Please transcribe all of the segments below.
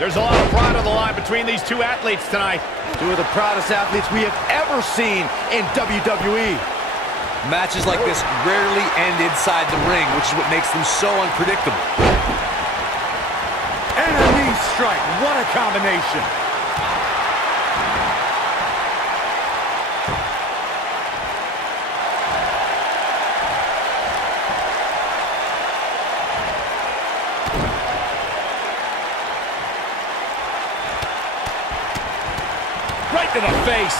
There's a lot of pride on the line between these two athletes tonight. Two of the proudest athletes we have ever seen in WWE. Matches like this rarely end inside the ring, which is what makes them so unpredictable. And a knee strike. What a combination. Right to the face.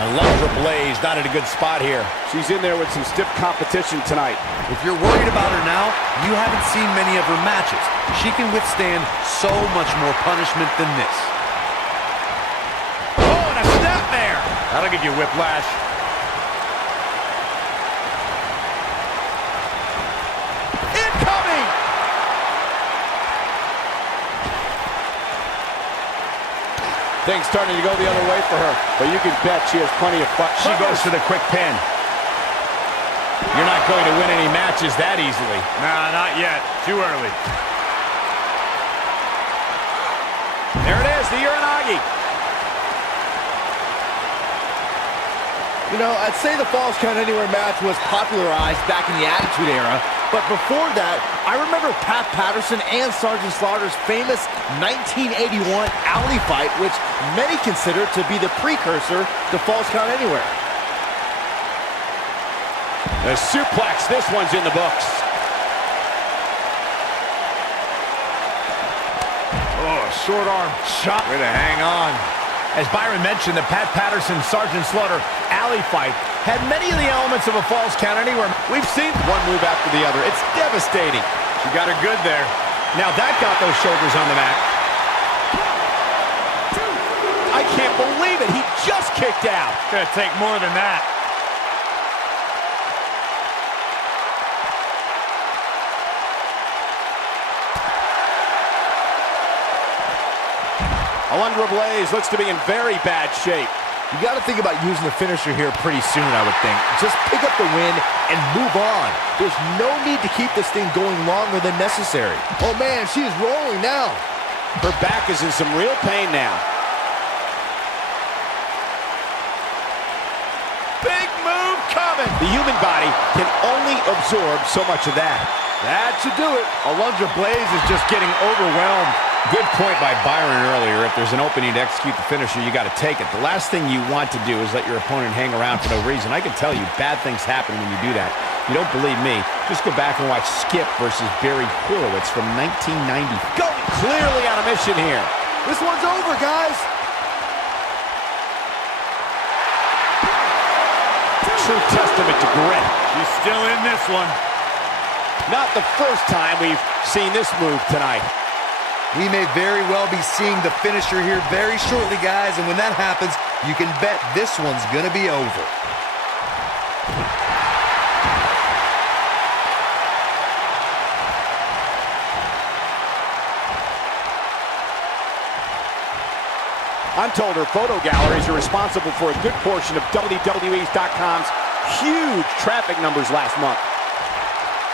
Alundra Blayze not in a good spot here. She's in there with some stiff competition tonight. If you're worried about her now, you haven't seen many of her matches. She can withstand so much more punishment than this. Oh, and a snapmare. That'll give you whiplash. Incoming! Things starting to go the other way for her, but you can bet she has plenty of fun. She goes for the quick pin. You're not going to win any matches that easily. Nah, not yet. Too early. There it is, the Uranagi. You know, I'd say the Falls Count Anywhere match was popularized back in the Attitude Era, but before that, I remember Pat Patterson and Sergeant Slaughter's famous 1981 alley fight, which many consider to be the precursor to Falls Count Anywhere. The suplex, this one's in the books. Oh, short arm shot. Way to hang on. As Byron mentioned, the Pat Patterson-Sergeant Slaughter alley fight had many of the elements of a Falls Count Anywhere. We've seen one move after the other. It's devastating. She got her good there. Now that got those shoulders on the mat. I can't believe it. He just kicked out. It's gonna take more than that. Alundra Blayze looks to be in very bad shape. You got to think about using the finisher here pretty soon, I would think. Just pick up the win and move on. There's no need to keep this thing going longer than necessary. Oh, man, she's rolling now. Her back is in some real pain now. Big move coming. The human body can only absorb so much of that. That should do it. Alundra Blayze is just getting overwhelmed. Good point by Byron earlier. If there's an opening to execute the finisher, you got to take it. The last thing you want to do is let your opponent hang around for no reason. I can tell you, bad things happen when you do that. You don't believe me? Just go back and watch Skip versus Barry Horowitz from 1990. Going clearly on a mission here. This one's over, guys. True testament to grit. She's still in this one. Not the first time we've seen this move tonight. We may very well be seeing the finisher here very shortly, guys, and when that happens, you can bet this one's gonna be over. I'm told her photo galleries are responsible for a good portion of WWE's.com's huge traffic numbers last month.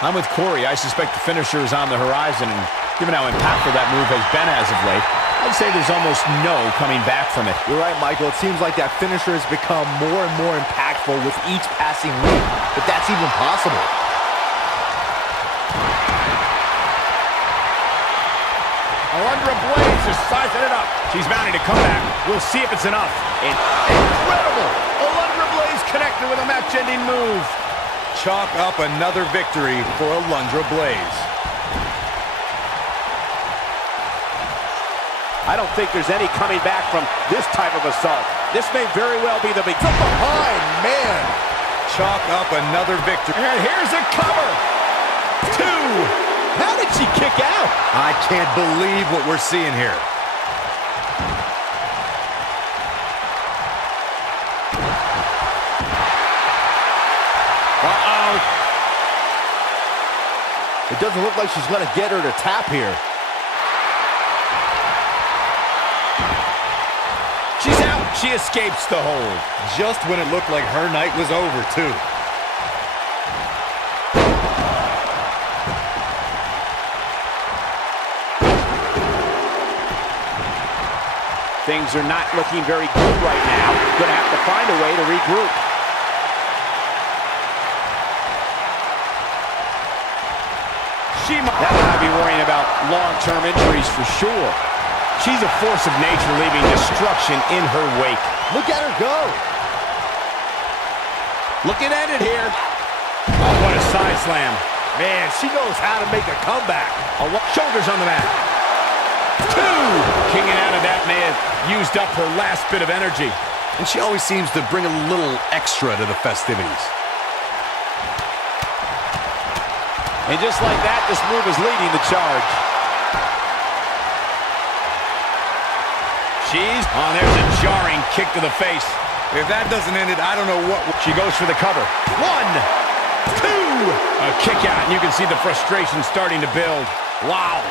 I'm with Corey. I suspect the finisher is on the horizon, and given how impactful that move has been as of late, I'd say there's almost no coming back from it. You're right, Michael. It seems like that finisher has become more and more impactful with each passing week, but that's even possible. Alundra Blayze is sizing it up. She's mounting a comeback. We'll see if it's enough. Incredible! Alundra Blayze connected with a match-ending move. Chalk up another victory for Alundra Blayze. I don't think there's any coming back from this type of assault. This may very well be the beginning. From behind, man. Chalk up another victory. And here's a cover. 2. How did she kick out? I can't believe what we're seeing here. Uh-oh. It doesn't look like she's going to get her to tap here. She's out. She escapes the hold. Just when it looked like her night was over, too. Things are not looking very good right now. Gonna have to find a way to regroup. That would not be worrying about long-term injuries for sure. She's a force of nature, leaving destruction in her wake. Look at her go. Looking at it here. Oh, what a side slam. Man, she knows how to make a comeback. Shoulders on the mat. 2. Kicking out of that may have used up her last bit of energy. And she always seems to bring a little extra to the festivities. And just like that, this move is leading the charge. There's a jarring kick to the face. If that doesn't end it, I don't know what. She goes for the cover. 1, 2. A kick out, and you can see the frustration starting to build. Wow.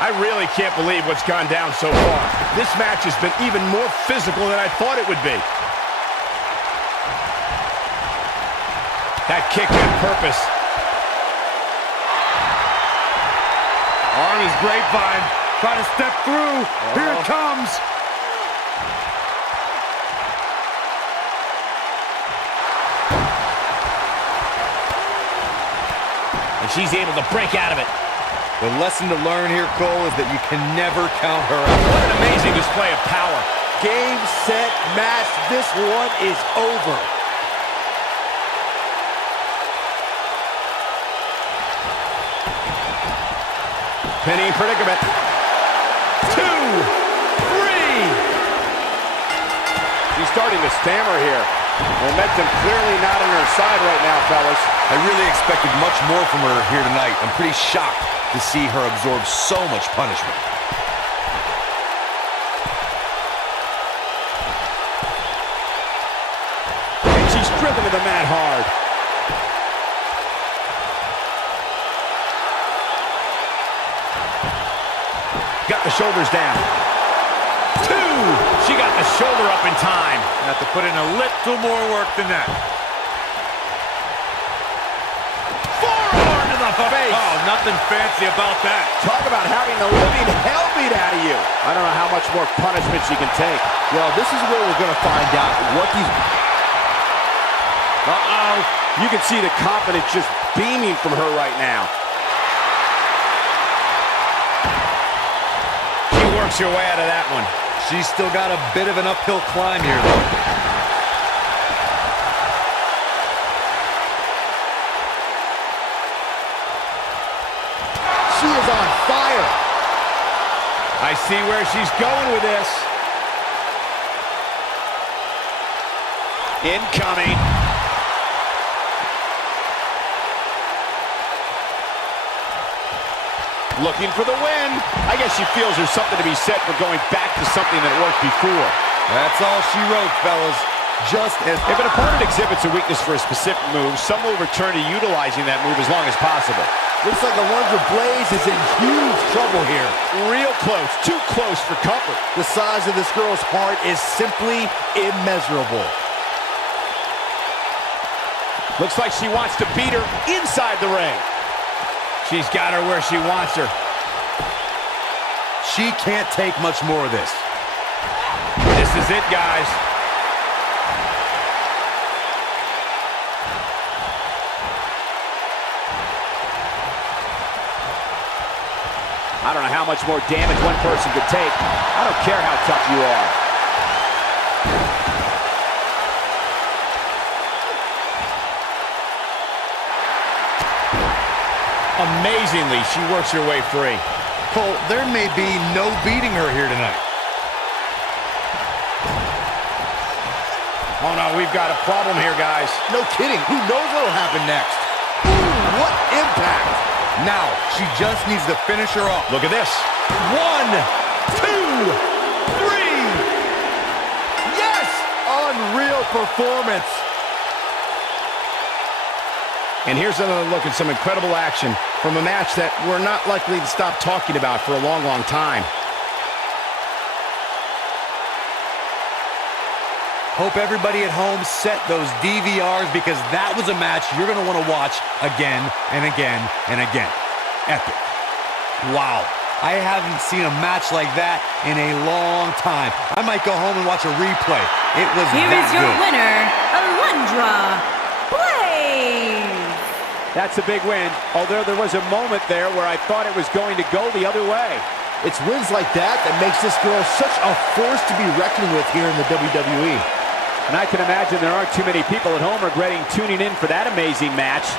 I really can't believe what's gone down so far. This match has been even more physical than I thought it would be. That kick had purpose. On his grapevine, trying to step through. Here it comes. And she's able to break out of it. The lesson to learn here, Cole, is that you can never count her out. What an amazing display of power. Game, set, match. This one is over. Pinning predicament. 2, 3. She's starting to stammer here. Momentum clearly not on her side right now, fellas. I really expected much more from her here tonight. I'm pretty shocked to see her absorb so much punishment. And she's driven to the mat hard. Got the shoulders down. 2. She got the shoulder up in time. Have to put in a little more work than that. Forearm to the face. Oh, nothing fancy about that. Talk about having the living hell beat out of you. I don't know how much more punishment she can take. Well, this is where we're going to find out what these... Uh-oh. You can see the confidence just beaming from her right now. She works her way out of that one. She's still got a bit of an uphill climb here, though. She is on fire. I see where she's going with this. Incoming. Looking for the win. I guess she feels there's something to be said for going back to something that worked before. That's all she wrote, fellas. Just as... If an opponent exhibits a weakness for a specific move, some will return to utilizing that move as long as possible. Looks like alundra Blayze is in huge trouble here. Real close. Too close for comfort. The size of this girl's heart is simply immeasurable. Looks like she wants to beat her inside the ring. She's got her where she wants her. She can't take much more of this. This is it, guys. I don't know how much more damage one person could take. I don't care how tough you are. Amazingly, she works her way free. Cole, there may be no beating her here tonight. Oh no, we've got a problem here, guys. No kidding. Who knows what'll happen next? Ooh, what impact. Now, she just needs to finish her off. Look at this. 1, 2, 3. Yes! Unreal performance. And here's another look at some incredible action from a match that we're not likely to stop talking about for a long, long time. Hope everybody at home set those DVRs because that was a match you're going to want to watch again and again and again. Epic. Wow. I haven't seen a match like that in a long time. I might go home and watch a replay. It was Here that is your good. winner, alundra, blayze. That's a big win, although there was a moment there where I thought it was going to go the other way. It's wins like that that makes this girl such a force to be reckoned with here in the WWE. And I can imagine there aren't too many people at home regretting tuning in for that amazing match.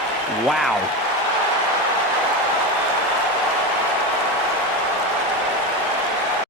Wow.